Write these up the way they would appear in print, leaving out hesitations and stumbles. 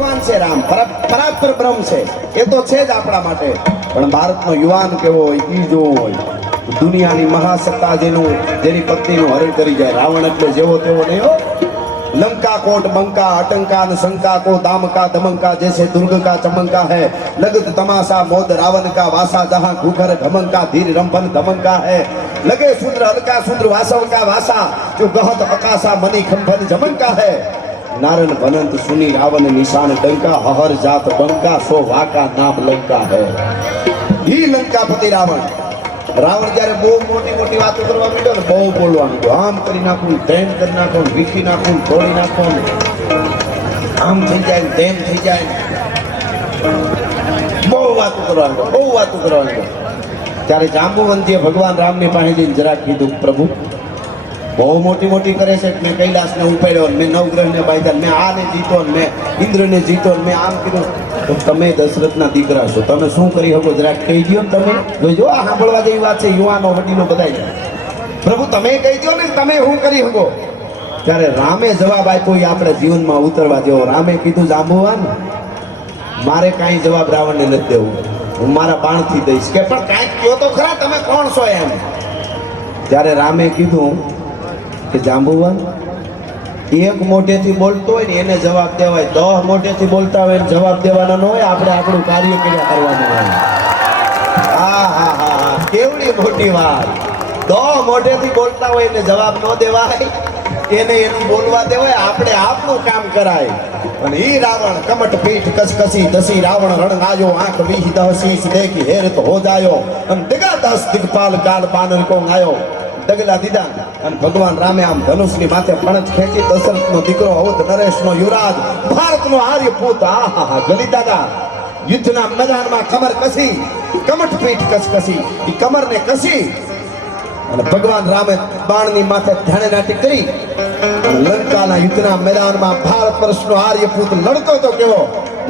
ભગવાન છે રામ, પરાત્પર બ્રહ્મ છે, એ તો છે જ આપણા માટે. પણ ભારતનો યુવાન કેવો હોય ઈ જોવો હોય. દુનિયાની મહાસત્તા જેની પત્નીનું હરણ કરી જાય. રાવણ એટલે જેવો તેવો નહીં હો. लंका कोट बंका अटंका न शंका को दाम का दमंका जैसे दुर्ग का चमंका है लगत तमाशा मोद रावण का वासा जहां घूघर घमंका धीर रंभन धमंका है लगे शूद्र हल्का शूद्र वासव का वासा जो गहत अकाशा मणि खंभन जमंका है नारन भनंत सुनी रावण निशान डंका हहर जात बंका सो वाका नाम लंका है ही लंकापति रावण રાવણ જ્યારે બહુ મોટી મોટી વાતો કરવા માંડ્યો ને બહુ બોલવા માંડ્યો આમ કરી નાખું તેમ કરી નાખું વીખી નાખું તોડી નાખું આમ થઈ જાય તેમ થઈ જાય બહુ વાતો કરવા માંડ્યો ત્યારે જાંબુવંતીએ ભગવાન રામની પાસે જઈને જરાક કીધું પ્રભુ બહુ મોટી કરે છે મેં કૈલાસને ઉપાડ્યો મેં નવગ્રહને બાંધ્યા મેં આને જીતો મેં ઇન્દ્રને જીતો મેં આમ કીધું તો તમે દશરથના દીકરા છો તમે શું કરી શકો જરાક કહી દો ને તમે જોજો આ સાંભળવા જેવી વાત છે યુવાનો વડીલો બધા પ્રભુ તમે કહી દો ને તમે શું કરી શકો ત્યારે રામે જવાબ આપ્યો એ આપણે જીવનમાં ઉતરવા જેવો રામે કીધું જાંબુવાન મારે કાંઈ જવાબ રાવણને નથી દેવું હું મારા બાણથી દઈશ કે પણ કાંઈક કહો તો ખરા તમે કોણ છો એમ ત્યારે રામે કીધું કે જાંબુવાન એક મોઢેથી બોલતો હોય ને એને જવાબ દેવાય 10 મોઢેથી બોલતા હોય જવાબ દેવાના ન હોય આપણે આપણું કાર્ય કર્યા કરવાનું હોય હા કેવડી મોટી વાત 10 મોઢેથી બોલતા હોય એને જવાબ ન દેવાય એને એનું બોલવા દેવાય આપણે આપણું કામ કરાય અને ઈ રાવણ કમટ પીઠ કસકસી દસી રાવણ રણ આયો આંખ વીહ દહસીસ દેખી હેર તો હો જાયો અને દિગા 10 દિગપાલ કાલ બાનર કો આયો દગલા દીધા અને ભગવાન રામે આમ ધનુષની માથે પણજ ખેંચી દશરથનો દીકરો અવધ નરેશનો યુવરાજ ભારતનો આર્ય પૂત આહા ગલી દાદા યુદ્ધના મેદાનમાં કમર કસી કમઠ પીઠ કસકસી ઈ કમરને કસી અને ભગવાન રામે બાણની માથે ધ્યાને નાટી કરી અને લંકાના યુદ્ધના મેદાનમાં ભારત વર્ષનો આર્ય પૂત લડતો તો કેવો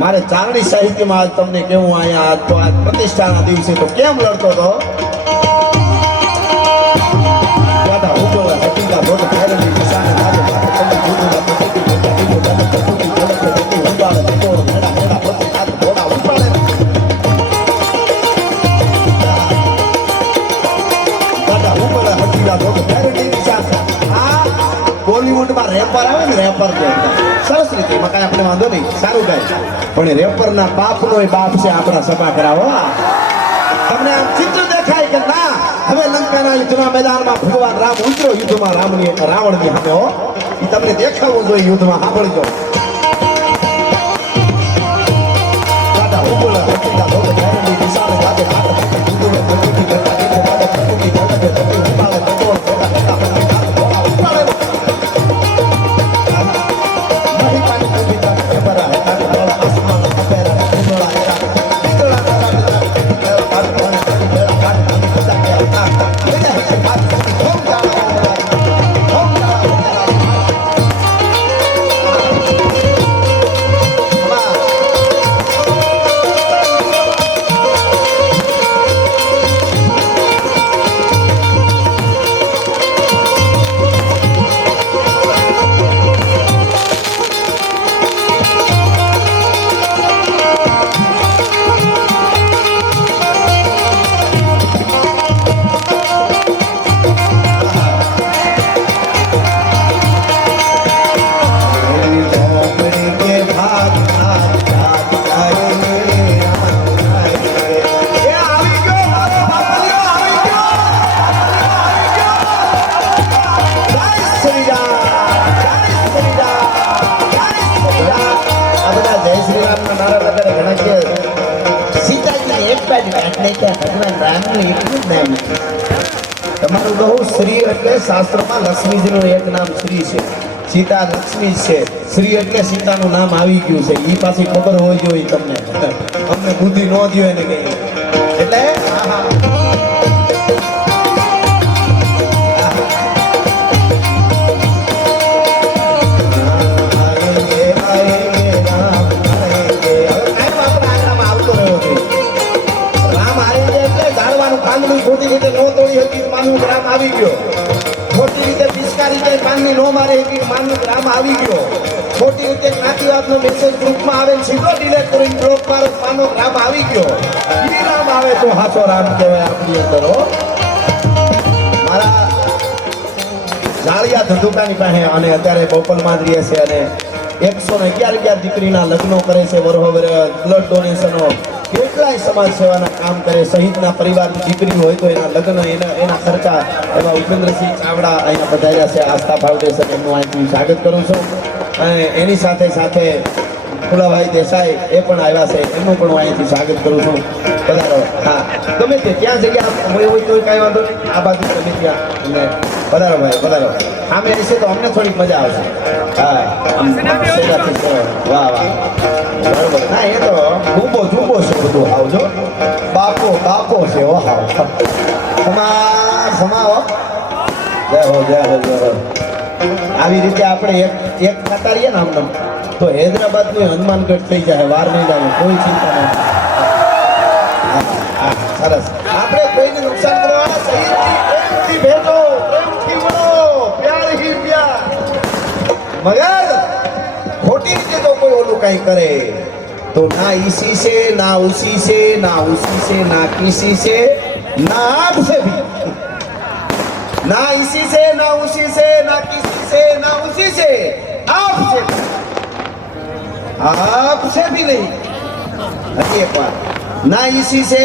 મારે ચારણી સાહિત્યમાં આજ તમને કેવું અહીંયા આજ તો આજ પ્રતિષ્ઠાના દિવસે તો કેમ લડતો તો બોલીવુડમાં રેપર આવે ને રેપર કે સરસ રીતે એમાં કાંઈ આપણે વાંધો નહીં સારું ગાય પણ રેપરના બાપનો બાપ છે આપણા સભા કરાવો તમને આમ ચિત્ર દેખાય કે ના હવે લંકાના યુદ્ધના મેદાનમાં ભગવાન રામ ઉતર્યો યુદ્ધમાં રાવણની સામે હો એ તમને દેખાવું જોઈએ યુદ્ધમાં સાંભળજો તમારું બહુ શ્રી એટલે શાસ્ત્રમાં લક્ષ્મીજીનું એક નામ શ્રી છે સીતા લક્ષ્મી છે શ્રી એટલે સીતાનું નામ આવી ગયું છે એ પાછી ખબર હોવી જોઈએ તમને અમને બુદ્ધિ ન દો એને કઈ એટલે ખોટી રીતે નો તોડી હતી માનવું રામ આવી ગયો ખોટી રીતે પિચકારી જાય પાનની નો મારે હતી માનવું રામ આવી ગયો ખોટી રીતે જ્ઞાતિવાદનો મેસેજ ગ્રુપમાં આવે ને સીધો ડિલેટ કરીને બ્લોક મારો માનો રામ આવી ગયો. ઈ રામ આવે તો હાચો રામ કહેવાય આપણી અંદર હો. મારા જાળિયા ધંધુકાની પાસે અને અત્યારે બોપલમાં જ રહે છે અને 111 દીકરીના લગ્નો કરે છે, વરહોવર બ્લડ ડોનેશનો, કેટલાય સમાજ સેવાના કામ કરે. શહીદના પરિવારની દીકરી હોય તો એના લગ્ન એના ખર્ચા. એવા ઉપેન્દ્રસિંહ ચાવડા અહીંયા પધાર્યા છે, આસ્થા ફાઉન્ડેશન, એમનું અહીંથી સ્વાગત કરું છું. અને એની સાથે સાથે ફુલાભાઈ દેસાઈ એ પણ આવ્યા છે, એમનું પણ હું અહીંથી સ્વાગત કરું છું. પધારો. હા, ગમે તે ત્યાં જગ્યા હોય તો કાંઈ વાંધો નહીં, આ બાજુ ગમે ત્યાં અને પધારો ભાઈ, પધારો. આમે રહેશે તો અમને થોડીક મજા આવશે. હા, વાહ વાહ, બરોબર. ના, એ તો જુબો છે બધું. આવજો, બાપો છે. ઓ હાવ સમાવો. જય હો, જય હો, જય હો. આવી રીતે આપણે એક ખાતા રહીએ ને આમ તો હૈદરાબાદની હનુમાનગઢ થઈ જાય, વાર નહીં લાગે, કોઈ ચિંતા નહીં. સરસ. આપણે કોઈને નુકસાન કરવાના શહીદની પ્રેમથી ભેટો, પ્રેમથી મળો, પ્યાર હી પ્યાર. મગર ખોટી રીતે તો કોઈ ઓલું કઈ કરે તો ના ઈસી से ना उसी से ना उसी से ना किसी से ना आपसे भी, ना इसी से ना उसी से ना किसी से ना उसी से आपसे भी, आपसे भी नहीं. अरे एक बार, ना इसी से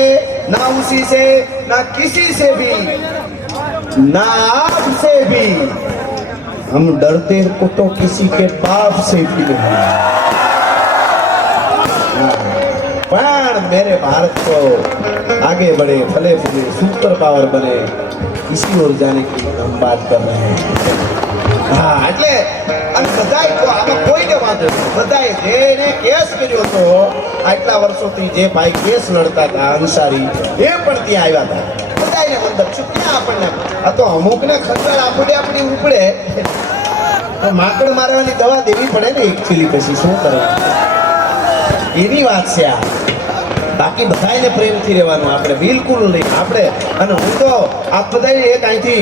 ना उसी से ना किसी से भी ना आपसे भी, हम डरते को तो किसी के बाप से भी नहीं. पण मेरे भारत को आगे बढ़े, फले फूले, सुपर पावर बने, इसी ओर जाने की हम बात कर रहे हैं. हाँ, એટલે અને બધાય તો આમાં કોઈને વાંધો નથી. બધાય જેને કેસ કર્યો તો આટલા વર્ષોથી જે ભાઈ કેસ લડતા હતા અંસારી, એ પણ ત્યાં આવ્યા હતા. બધાયને મંદક છું ક્યાં આપણને. આ તો અમુકને ખબર આપણી ઉપડે તો માકડ મારવાની દવા દેવી પડે ને એકચુઅલી, પછી શું કરવાનું એની વાત છે આ. બાકી બધાને પ્રેમથી રહેવાનું આપણે, બિલકુલ નહીં આપણે. અને હું તો આ બધાને એક અહીંથી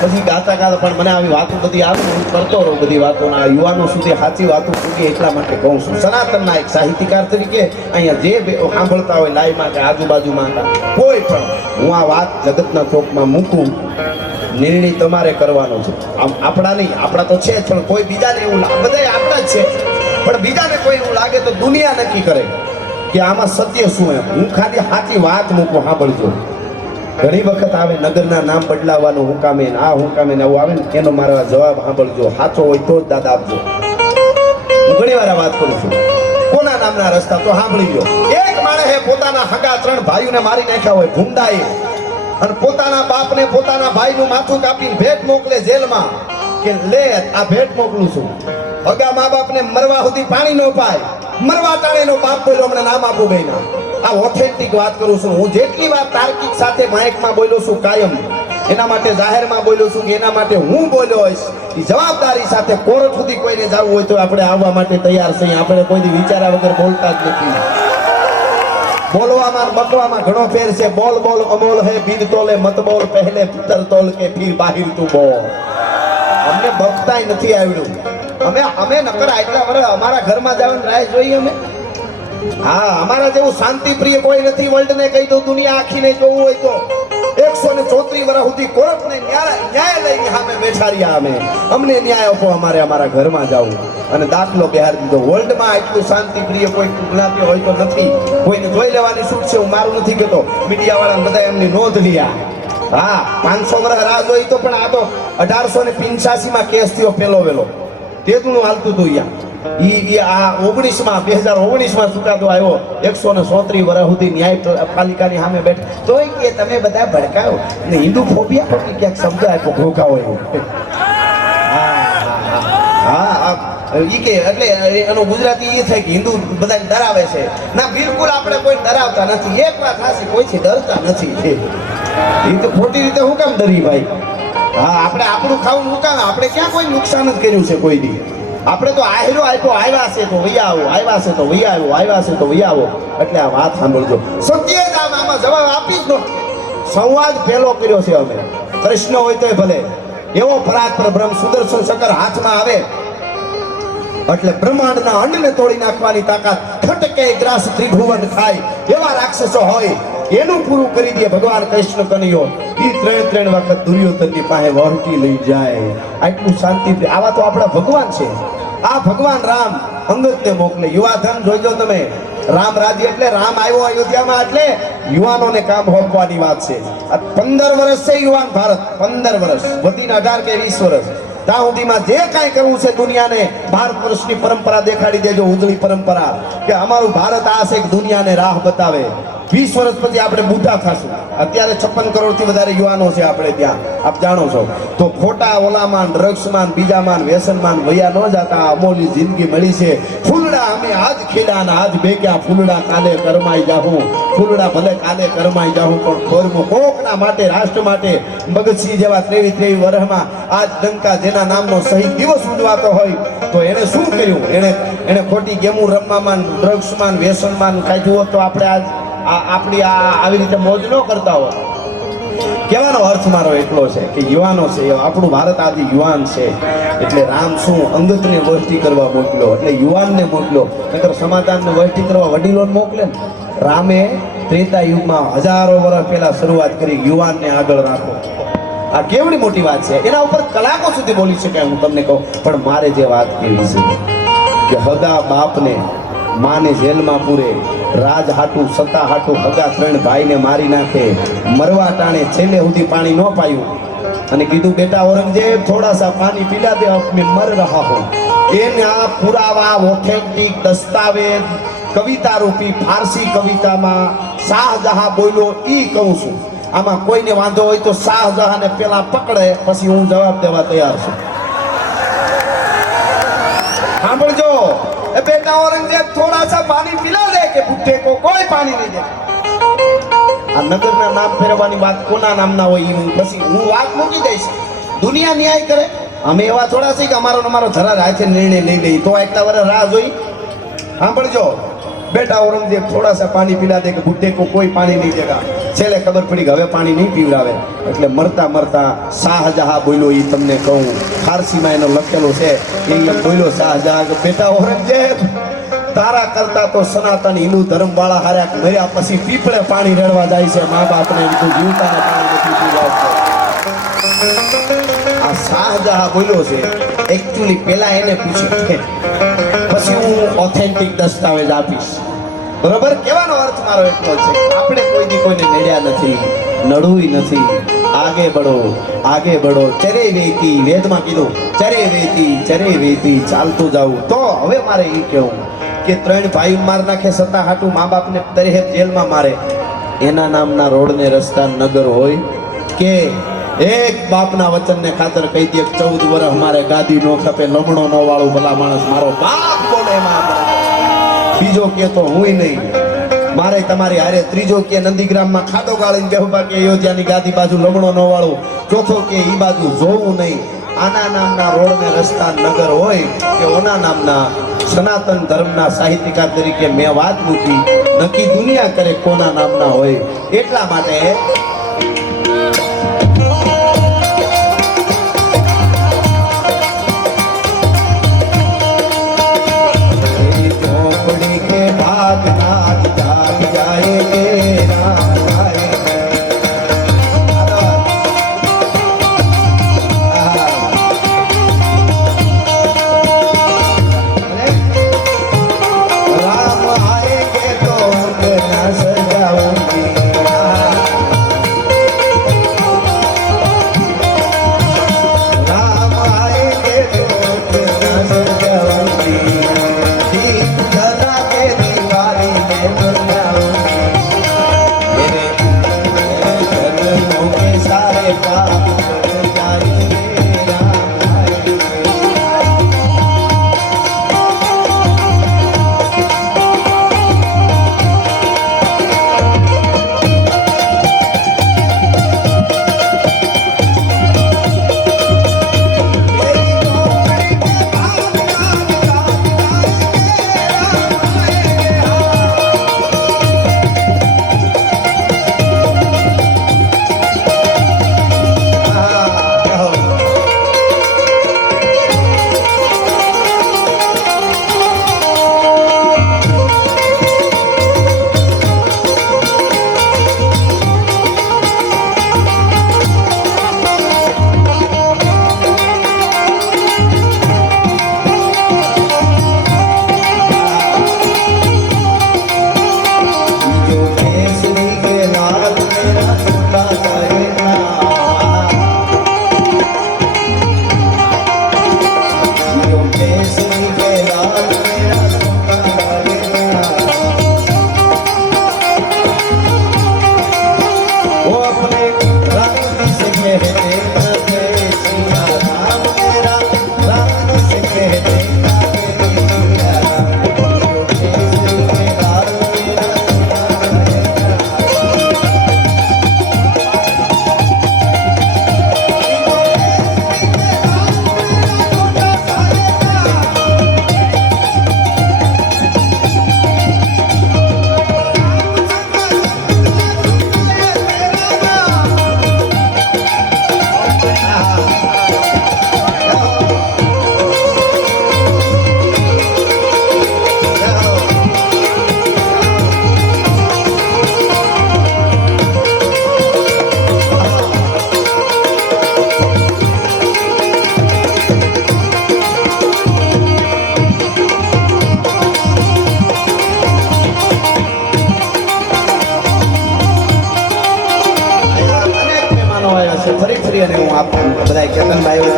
પછી ગાતા પણ મને આવી વાતો બધી આવે, હું કરતો રહું બધી વાતોના યુવાનો સુધી સાચી વાતો પૂરી, એટલા માટે કહું છું. સનાતનના એક સાહિત્યકાર તરીકે અહીંયા જે સાંભળતા હોય લાઈવમાં કે આજુબાજુમાં કોઈ પણ, હું આ વાત જગતના ચોકમાં મૂકું. નિર્ણય તમારે કરવાનો છે. આમ આપણા નહીં, આપણા તો છે જ, પણ કોઈ બીજાને એવું બધા આપણા જ છે, પણ બીજાને કોઈ એવું લાગે તો દુનિયા નક્કી કરે કે આમાં સત્ય શું. એમ હું ખાલી સાચી વાત મૂકું, સાંભળજો. ઘણી વખત આવે નગરના નામ બદલાવવાનું હું કામે, આ હું કામે આવું આવે ને, એનો મારા જવાબ સાંભળજો. સાચો હોય તો જ દાદા આપજો. હું ઘણી વાર વાત કરું છું. કોના નામના રસ્તા તો સાંભળી લો. એક માણસે પોતાના હગા 3 ભાઈઓને મારી નાખ્યા હોય ભૂંડાએ, અને પોતાના બાપને પોતાના ભાઈનું માથું કાપીને ભેટ મોકલે જેલમાં કે લે આ ભેટ મોકલું છું. હગા મા બાપને મરવા સુધી પાણી ન પાય, મરવા ટાણેનો બાપ બોલ્યો હમણાં નામ આપું ગઈના. આ ઓથેન્ટિક વાત કરું છું હું. જેટલી વાત તાર્કિક સાથે માઇકમાં બોલ્યો છું કાયમ, એના માટે જાહેરમાં બોલ્યો છું કે એના માટે હું બોલ્યો હોઈશ, એ જવાબદારી સાથે કોર્ટ સુધી કોઈને જવું હોય તો આપણે આવવા માટે તૈયાર છીએ. આપણે કોઈ વિચારા વગર બોલતા જ નથી. બોલવામાં બકવામાં ઘણો ફેર છે. બોલ બોલ અમોલ હે, બીજ તોલે મત બોલ, પહેલે પુત્ર તોલ કે ફિર બાહિર તું બોલ. અમને બકતાય નથી આવડ્યું. અમે નકર આટલા વર્ષ અમારા ઘરમાં જવાનું રાહ જોઈએ અમે. હા, અમારા જેવું શાંતિ પ્રિય કોઈ નથી. વર્લ્ડ ને કહી દઉં, દુનિયા આખીને જોવું હોય તો 134 વર્ષ સુધી કોર્ટને ન્યાય લઈને સામે બેઠા રહ્યા અમે. અમને ન્યાય આપો, અમારે અમારા ઘરમાં જવું. અને દાખલો બિહાર દીધો. વર્લ્ડમાં એટલું શાંતિ પ્રિય કોઈ જ્ઞાતિ હોય તો નથી. કોઈને જોઈ લેવાની છૂટ છે, હું મારું નથી કહેતો. મીડિયા વાળા બધા એમની નોંધ લીયા. હા, 500 વર્ષ રાહ જોઈ તો પણ આ તો 1885 કેસ થયો પેલો વેલો. તેનું હાલતું હતું આ 2019 ચુકાદો આવ્યો. 134 વર્ષ સુધી ન્યાયપાલિકાની સામે બેઠ તોય કે તમે બધા ભડકાવો ને હિન્દુ ફોબિયા પણ ક્યાંક શબ્દ આપ્યો ભોગાવો એવું. હા, ઈ કે એટલે એનું ગુજરાતી એ થાય કે હિન્દુ બધાને ડરાવે છે. ના, બિલકુલ આપણે કોઈ ડરાવતા નથી. એક વાત સાચી, કોઈથી ડરતા નથી. એ તો ખોટી રીતે હું કામ ડરી ભાઈ? હા, આપણે આપણું ખાવું હું કામ? આપણે ક્યાં કોઈ નુકસાન જ કર્યું છે કોઈ દી? આપણે તો આહેરો આપ્યો, આવ્યા છે તો વૈયા આવો, આવ્યા છે તો વૈયા આવો, આવ્યા છે તો વૈયા આવો. એટલે આ વાત સાંભળજો. સત્ય જ આમાં જવાબ આપી જ નો. સંવાદ પહેલો કર્યો છે અમે. કૃષ્ણ હોય તોય ભલે, એવો પરાત્પર બ્રહ્મ સુદર્શન ચક્ર હાથમાં આવે એટલે બ્રહ્માંડના અંડને તોડી નાખવાની તાકાત, ખટકે ગ્રાસ ત્રિભુવન ખાય એવા રાક્ષસો હોય એનું પૂરું કરી દે ભગવાન કૃષ્ણ કનૈયો. ઈ ત્રણ વખત દુર્યોધનની પાસે વહટી લઈ જાય. આટલું શાંતિ. આવા તો આપણા ભગવાન છે. આ ભગવાન રામ અંગદને મોકલે. યુવાધન જોઈજો તમે. રામ રાજ્ય એટલે રામ આવ્યો અયોધ્યામાં એટલે યુવાનોને કામ હોપવાની વાત છે. આ 15 વર્ષ છે યુવાન ભારત. 15 વર્ષ વધીને 18 કે 20 વર્ષ. ત્યાં સુધીમાં જે કાંઈ કરવું છે દુનિયાને ભારત વર્ષની પરંપરા દેખાડી દેજો. ઉજળી પરંપરા કે અમારું ભારત આ છે દુનિયાને રાહ બતાવે. 20 વર્ષ પછી આપણે બુઢા થશું. અત્યારે 56 કરોડથી વધારે યુવાનો છે આપણે ત્યાં, આપ જાણો છો. તો ખોટા ઓલામાન, ડ્રગ્સમાન, બીજામાન, વ્યસનમાન વયા ન જતા અમોલી જિંદગી મળી છે. ફૂલડા અમે આજ ખીલા ને આજ બેક્યા, ફૂલડા કાલે કરમાઈ જાહું. ફૂલડા ભલે કાલે કરમાઈ જાહું, પણ ખોરમું કોકના માટે, રાષ્ટ્ર માટે. ભગતસિંહ જેવા 23 વર્ષમાં આજ ડંકા જેના નામનો શહીદ દિવસ ઉજવાતો હોય તો એને શું કર્યું? એને ખોટી ગેમું રમવામાં, ડ્રગ્સમાન, વ્યસનમાન કાઢ્યું હોત તો આપણે આજ આપણી આવી રીતે મોજ ન કરતા હોય. કહેવાનો અર્થ મારો એટલો છે કે યુવાનો છે, આપણું ભારત આજે યુવાન છે. એટલે રામ શું અંગતને વહીટી કરવા મોકલ્યો, એટલે યુવાનને મોકલ્યો. નકર સમાધાનને વહીટી કરવા વડીલોને મોકલે ને. રામે ત્રેતા યુગમાં હજારો વર્ષ પહેલા શરૂઆત કરી, યુવાનને આગળ રાખો. આ કેવડી મોટી વાત છે. એના ઉપર કલાકો સુધી બોલી શકાય, હું તમને કહું. પણ મારે જે વાત કેવી છે કે હગા બાપને માને જેલમાં પૂરે, રાજ હાટું સત્તા હાટું હગા 3 ભાઈને મારી નાખે, મરવા ટાણે છેલ્લે સુધી પાણી ન પાયું અને કીધું બેટા ઔરંગઝેબ થોડા સા પાણી પીલા દે, અબ મેં મર રહા હું. એના પુરાવા, ઓથેન્ટિક દસ્તાવેજ કવિતા રૂપી ફારસી કવિતામાં શાહજહાં બોલ્યો ઈ કહું છું. આમાં કોઈને વાંધો હોય તો શાહજહાંને પેલા પકડે, પછી હું જવાબ દેવા તૈયાર છું. સાંભળજો ए बेटा औरंगजेब थोड़ा सा पानी पिला दे के बुढ़े को कोई पानी नहीं दे. આ નગરના નામ ફેરવવાની વાત કોના નામના હોય હું પછી હું વાત મૂકી દઈશ. દુનિયા ન્યાય કરે. અમે એવા થોડા છે કે અમારો ધરા હાથે નિર્ણય લઈ લઈ તો એટલા વર્ષ રાહ જોઈ. સાંભળજો બેટા औरंगजेब थोड़ा सा पानी पिला दे કે બુઢે કો કોઈ પાણી નહીં દેગા. છેલ્લે ખબર પડી કે હવે પાણી નહીં પીવડાવે. એટલે મરતા શાહજહાં બોલ્યો એ તમને કહું. ફારસીમાં એનો લખેલો છે. એ બોલ્યો શાહજહાં કે બેટા औरंगजेब તારા કરતા તો સનાતન હિન્દુ ધર્મ વાળા હાર્યા મર્યા પછી પીપળે પાણી રેડવા જાય છે. મા બાપને એમ તો જીવતાને પાણી નથી પીવડાવતો. આ શાહજહાં બોલ્યો છે. એકચ્યુઅલી પેલા એને પૂછે પછી હું ઓથેન્ટિક દસ્તાવેજ આપીશ. બરોબર? કહેવાનો અર્થ મારો એટલો છે. આપણે કોઈ દી કોઈને નડ્યા નથી, નડવું નથી. આગે બઢો ચરે વેતી. વેદમાં કીધું ચરે વેતી ચાલતું જાવું. તો હવે મારે એ કહેવું કે 3 ભાઈ માર નાખે સત્તા હાટું, મા બાપને તરહેત જેલમાં મારે. એના નામના રોડને રસ્તા નગર હોય કે એક બાપના વચનને ખાતર કહી દે 14 વર્ષ અમારે ગાદી નો ખપે, લમણો નો વાળું ભલા માણસ મારો બાપ બોલે એમાં. બીજો કે તો હુંય નહીં. મારે તમારી હારે. ત્રીજો કે નંદીગ્રામમાં ખાડો ગાળીને બેહું બાકી અયોધ્યાની ગાદી બાજુ લમણો ન વાળું. ચોથો કે ઈ બાજુ જોવું નહીં. આના નામના રોડને રસ્તા નગર હોય કે ઓના નામના સનાતન ધર્મના સાહિત્યકાર તરીકે મેં વાત મૂકી. નક્કી દુનિયા કરે કોના નામના હોય. એટલા માટે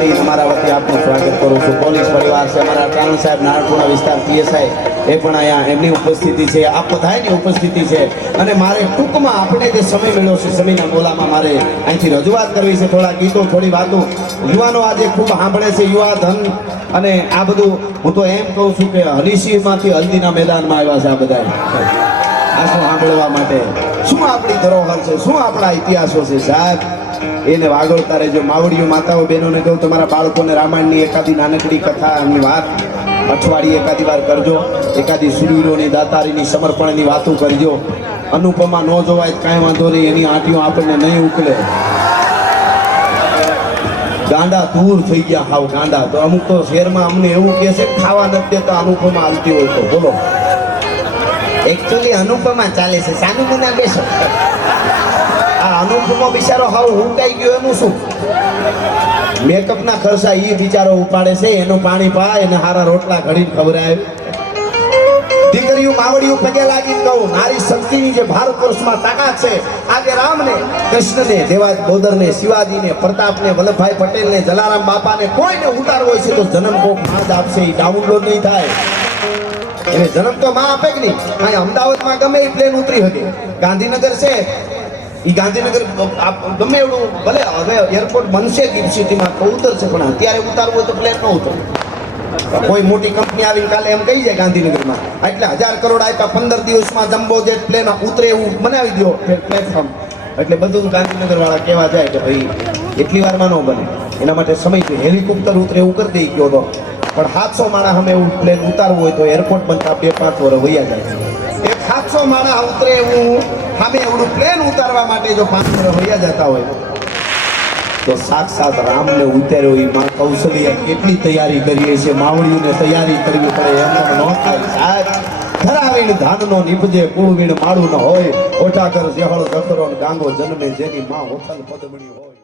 કરી અમારા વતી આપનું સ્વાગત કરું છું. પોલીસ પરિવાર છે, અમારા ચારણ સાહેબ નારણપુરા વિસ્તાર પીએસઆઈ એ પણ અહીંયા એમની ઉપસ્થિતિ છે, આપ બધાની ઉપસ્થિતિ છે. અને મારે ટૂંકમાં આપણે જે સમય મળ્યો છે, સમયના બોલામાં મારે અહીંથી રજૂઆત કરવી છે. થોડા ગીતો, થોડી વાતો યુવાનો આજે ખૂબ સાંભળે છે, યુવા ધન. અને આ બધું હું તો એમ કહું છું કે હરીસીમાંથી હલ્દીના મેદાનમાં આવ્યા છે આ બધા. આ શું સાંભળવા માટે? શું આપણી ધરોહર છે, શું આપણા ઇતિહાસો છે સાહેબ, એને વાગોળતા રહેજો. માવડીઓ માતાઓ બહેનોને કહું, તમારા બાળકોને રામાયણની એકાદી નાનકડી કથાની વાત અઠવાડિયે એકાદી વાર કરજો. એકાદી સુરવીરોની, દાતારીની, સમર્પણની વાતો કરજો. અનુપમા ન જોવાય કાંઈ વાંધો નહીં, એની આંટીઓ આપણને નહીં ઉકલે. ગાંડા દૂર થઈ ગયા, હાવ ગાંડા. તો અમુક તો શહેરમાં અમને એવું કહે છે ખાવા નથી દેતા અનુપમા હાલતી હોય તો. બોલો, એકચ્યુઅલી અનુપમા ચાલે છે, સાનું મને બેસો. આ અનુપમો બિચારો હાવ હુંકાઈ ગયો, એનું શું? મેકઅપના ખર્ચા એ બિચારો ઉપાડે છે, એનું પાણી પાય, એને હારા રોટલા ઘડીને ખવડાવે. દીકરીઓ માવડીઓ પગે લાગીને કહું, નારી શક્તિની જે ભારત વર્ષમાં તાકાત છે, આજે રામને, કૃષ્ણને, દેવાજ બોદરને, શિવાજીને, પ્રતાપને, વલ્લભભાઈ પટેલને, જલારામ બાપાને કોઈને ઉતારવો હોય છે તો જન્મ કોક માં જ આપશે. એ ડાઉનલોડ નહીં થાય. એને જન્મ તો માં આપે કે નહીં? અહીં અમદાવાદમાં ગમે એ પ્લેન ઉતરી શકે. ગાંધીનગર છે, એ ગાંધીનગર ગમે એવડું ભલે હવે એરપોર્ટ બનશે ગીર સિટીમાં તો ઉતરશે, પણ અત્યારે ઉતારવું હોય તો પ્લેન ન ઉતરે. કોઈ મોટી કંપની આવીને કાલે એમ કહી જાય ગાંધીનગરમાં એટલે 1000 કરોડ આપ્યા, 15 દિવસમાં જમ્બો જેટ પ્લેન ઉતરે એવું બનાવી દો પ્લેટફોર્મ. એટલે બધું ગાંધીનગર વાળા કહેવા જાય કે ભાઈ એટલી વારમાં ન બને, એના માટે સમય હેલિકોપ્ટર ઉતરે એવું કરી દઈ ગયો હતો. પણ 700 માણસ અમે એવું પ્લેન ઉતારવું હોય તો એરપોર્ટ બનતા 2-5 વર્ષ વૈયા જાય. એક 700 માણસ ઉતરે એવું સામે એવડું પ્લેન ઉતારવા માટે જો 5 વર્ષ વૈયા જતા હોય તો સાક્ષાત રામને ઉતાર્યો એ માં કૌશલ્યા કેટલી તૈયારી કરીએ છે. માવડીઓને તૈયારી કરવી પડે, એમ ન થાય સાહેબ. ધરાવીને ધાનનો નીપજે, કુળવીણ માળું ન હોય, ઓઠાકર જેહળ જખરો ગાંગો જન્મે, જેની માં હોથલ પદમણી હોય.